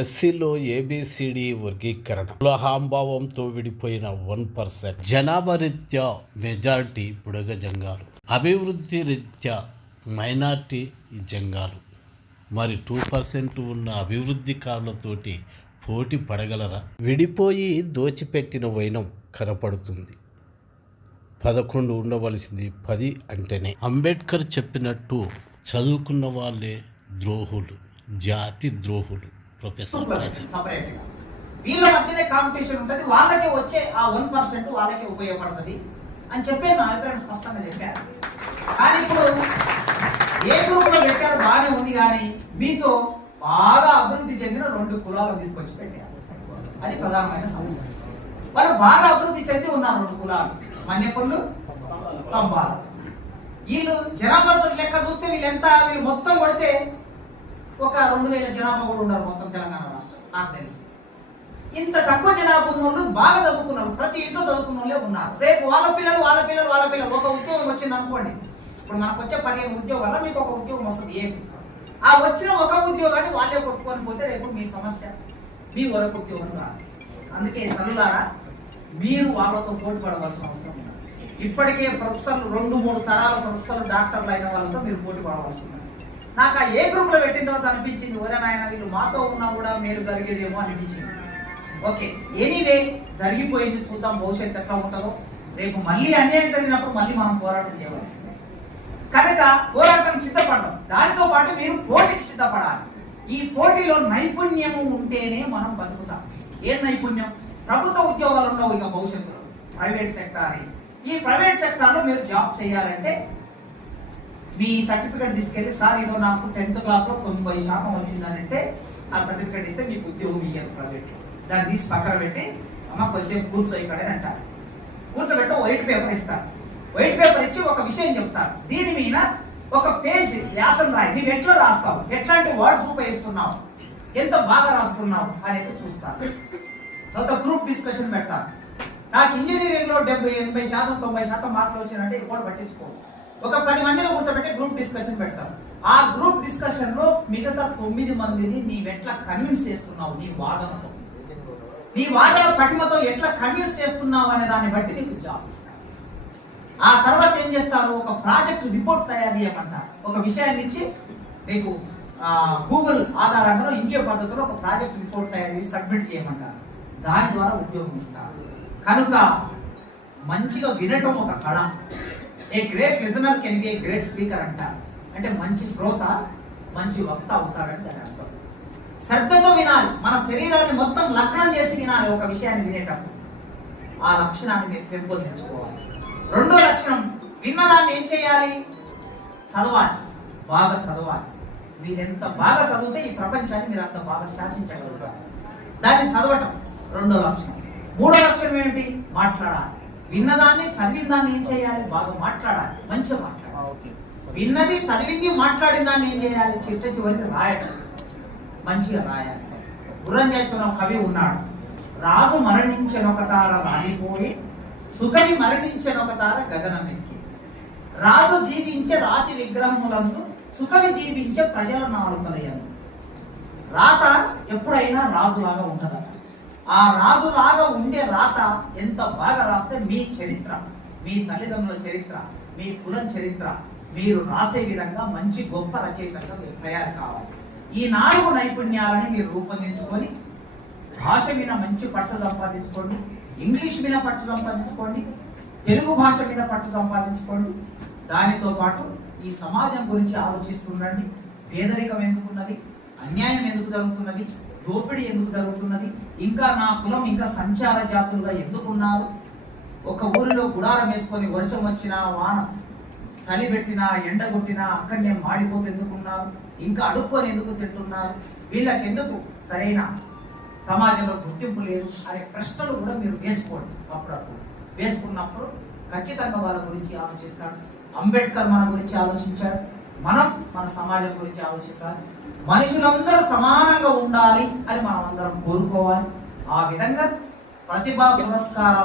ఎస్సీలో A B C D వర్గీకరణ కులహాంభావంతో విడిపోయిన 1%, జనాభా రీత్యా మెజారిటీ బుడగ జంగాలు, అభివృద్ధి రీత్యా మైనార్టీ జంగాలు. మరి 2% ఉన్న అభివృద్ధికారులతోటి పోటీ పడగలరా? విడిపోయి దోచిపెట్టిన వైనం కనపడుతుంది. 11 ఉండవలసింది 10 అంటేనే. అంబేద్కర్ చెప్పినట్టు చదువుకున్న వాళ్ళే ద్రోహులు, జాతి ద్రోహులు. వీళ్ళ మధ్యనే కాంపిటీషన్ ఉంటుంది, వాళ్ళకే వచ్చే ఆ 1% వాళ్ళకే ఉపయోగపడుతుంది అని చెప్పేది నా అభిప్రాయం స్పష్టంగా చెప్పారు. కానీ ఇప్పుడు ఏ గ్రూప్ లో పెట్టారు బాగానే ఉంది, కానీ మీతో బాగా అభివృద్ధి చెందిన 2 కులాలు తీసుకొచ్చి పెట్టారు. అది ప్రధానమైన సమస్య. వాళ్ళు బాగా అభివృద్ధి చెంది ఉన్నారు 2 కులాలు, మన్యపల్లు, కంబాలు. వీళ్ళు జనాభా లెక్క చూస్తే వీళ్ళు మొత్తం కొడితే ఒక 2000 జనాభా కూడా ఉన్నారు మొత్తం తెలంగాణ రాష్ట్రం. నాకు తెలిసి ఇంత తక్కువ జనాభా ఉన్న వాళ్ళు బాగా చదువుకున్నారు, ప్రతి ఇంట్లో చదువుకున్న వాళ్ళే ఉన్నారు. రేపు వాళ్ళ పిల్లలు ఒక ఉద్యోగం వచ్చింది అనుకోండి. ఇప్పుడు మనకు వచ్చే 15 ఉద్యోగాల్లో మీకు ఒక ఉద్యోగం వస్తుంది. ఏమి ఆ వచ్చిన ఒక ఉద్యోగాన్ని వాళ్ళే కొట్టుకొని పోతే రేపు మీ సమస్య, మీ వరకు ఉద్యోగం రాదు. అందుకే తల్లులారా, మీరు వాళ్ళతో పోటీ పడవలసిన అవసరం ఉంది. ఇప్పటికే ప్రొఫెసర్లు 2-3 తరాల ప్రొఫెసర్లు డాక్టర్లు అయిన వాళ్ళతో మీరు పోటీ పడవలసి ఉంది. నాకు ఆ ఏ గ్రూప్ లో పెట్టిన తర్వాత అనిపించింది, ఒరే నాయన వీళ్ళు మాతో ఉన్నా కూడా మేలు జరిగేదేమో అనిపించింది. ఓకే, ఎనీవే జరిగిపోయింది, చూద్దాం భవిష్యత్తు ఎట్లా ఉంటుందో. రేపు మళ్ళీ అన్యాయం జరిగినప్పుడు మళ్ళీ మనం పోరాటం చేయవలసిందే. కనుక పోరాటం సిద్ధపడడం, దానితో పాటు మీరు పోటీకి సిద్ధపడాలి. ఈ పోటీలో నైపుణ్యము ఉంటేనే మనం బతుకుతాం. ఏం నైపుణ్యం? ప్రభుత్వ ఉద్యోగాలు ఉండవు ఇక భవిష్యత్తులో, ప్రైవేట్ సెక్టార్. ఈ ప్రైవేట్ సెక్టార్లో మీరు జాబ్ చేయాలంటే మీ సర్టిఫికేట్ తీసుకెళ్ళి, సార్ ఏదో నాకు 10th క్లాస్లో 90% వచ్చిందనంటే ఆ సర్టిఫికేట్ ఇస్తే మీకు ఉద్యోగం ఇయ్యారు ప్రైవేట్లో. దాన్ని తీసి పక్కన పెట్టి అమ్మ కొద్దిసేపు కూర్చో ఇక్కడే అంటారు. కూర్చోబెట్టి వైట్ పేపర్ ఇస్తారు. వైట్ పేపర్ ఇచ్చి ఒక విషయం చెప్తారు. దీని మీద ఒక పేజ్ వ్యాసం రాయి. నువ్వు ఎట్లా రాస్తావు, ఎట్లాంటి వర్డ్స్ ఉపయోగిస్తున్నావు, ఎంత బాగా రాస్తున్నావు అనేది చూస్తారు. తర్వాత గ్రూప్ డిస్కషన్ పెడతారు. నాకు ఇంజనీరింగ్ లో 70-80%, 90% మార్కులు వచ్చినంటే ఇది కూడా పట్టించుకో. ఒక 10 మందిని కూర్చోబెట్టి గ్రూప్ డిస్కషన్ పెడతారు. ఆ గ్రూప్ డిస్కషన్ లో మిగతా 9 మందిని నీవెట్లా కన్విన్స్ చేస్తున్నావు, నీ వాదన పటిమతో ఎట్లా కన్విన్స్ చేస్తున్నావు అనే దాన్ని బట్టి నీకు జాబ్ ఇస్తారు. ఆ తర్వాత ఏం చేస్తారు, ఒక ప్రాజెక్ట్ రిపోర్ట్ తయారు చేయమంటారు. ఒక విషయాన్ని ఇచ్చి నీకు గూగుల్ ఆధారంగా ఇంకే పద్ధతిలో ఒక ప్రాజెక్ట్ రిపోర్ట్ తయారు చేసి సబ్మిట్ చేయమంటారు. దాని ద్వారా ఉద్యోగం ఇస్తారు. కనుక మంచిగా వినటం ఒక కళ. A great listener can be a great speaker అంటారు. అంటే మంచి శ్రోత మంచి వక్త అవుతాడని దాని అర్థం. శ్రద్ధతో వినాలి, మన శరీరాన్ని మొత్తం లగ్నం చేసి వినాలి ఒక విషయాన్ని వినేటప్పుడు. ఆ లక్షణాన్ని మీరు పెంపొందించుకోవాలి. 2వ లక్షణం, విన్నదాన్ని ఏం చేయాలి? చదవాలి, బాగా చదవాలి. మీరెంత బాగా చదివితే ఈ ప్రపంచాన్ని మీరు అంత బాగా శాసించగలుగుతారు. దాన్ని చదవటం 2వ లక్షణం. 3వ లక్షణం ఏంటి? మాట్లాడాలి. విన్నదాన్ని చదివిన దాన్ని ఏం చేయాలి? బాగా మాట్లాడాలి, మంచిగా మాట్లాడాలి. విన్నది చదివింది మాట్లాడిన దాన్ని ఏం చేయాలి? చివరికి రాయడం, మంచిగా రాయాలి. గుర్రంజేశ్వరం కవి ఉన్నాడు. రాజు మరణించెనొక తార రాలిపోయి, సుకవి మరణించెనొక తార గగనమెక్కి. రాజు జీవించే రాతి విగ్రహములందు, సుకవి జీవించే ప్రజల నాలుకలయందు. రాత ఎప్పుడైనా రాజులాగా ఉంటుందట. ఆ రాజులాగా ఉండే రాత ఎంత బాగా రాస్తే మీ చరిత్ర, మీ తల్లిదండ్రుల చరిత్ర, మీ కులం చరిత్ర మీరు రాసే విధంగా మంచి గొప్ప రచయితగా మీరు తయారు కావాలి. ఈ 4 నైపుణ్యాలని మీరు రూపొందించుకొని భాష మీద మంచి పట్టు సంపాదించుకోండి, ఇంగ్లీష్ మీద పట్టు సంపాదించుకోండి, తెలుగు భాష మీద పట్టు సంపాదించుకోండి. దానితో పాటు ఈ సమాజం గురించి ఆలోచిస్తుండండి. పేదరికం ఎందుకున్నది, అన్యాయం ఎందుకు జరుగుతున్నది, దోపిడీ ఎందుకు జరుగుతున్నది, ఇంకా నా కులం ఇంకా సంచార జాతులుగా ఎందుకున్నారు, ఒక ఊరిలో గుడారం వేసుకొని వర్షం వచ్చినా వాన చలి పెట్టినా ఎండ కొట్టినా అక్కడనే మాడిపోతే ఎందుకున్నారు, ఇంకా అడుక్కొని ఎందుకు తింటున్నారు, వీళ్ళకి ఎందుకు సరైన సమాజంలో గుర్తింపు లేదు అనే ప్రశ్నలు కూడా మీరు వేసుకోండి. అప్పుడప్పుడు వేసుకున్నప్పుడు ఖచ్చితంగా వాళ్ళ గురించి ఆలోచిస్తాడు. అంబేద్కర్ మన గురించి ఆలోచించాడు, మనం మన సమాజం గురించి ఆలోచించాలి. మనుషులందరూ సమానంగా ఉండాలి అని మనం అందరం కోరుకోవాలి. ఆ విధంగా ప్రతిభా పురస్కారాలు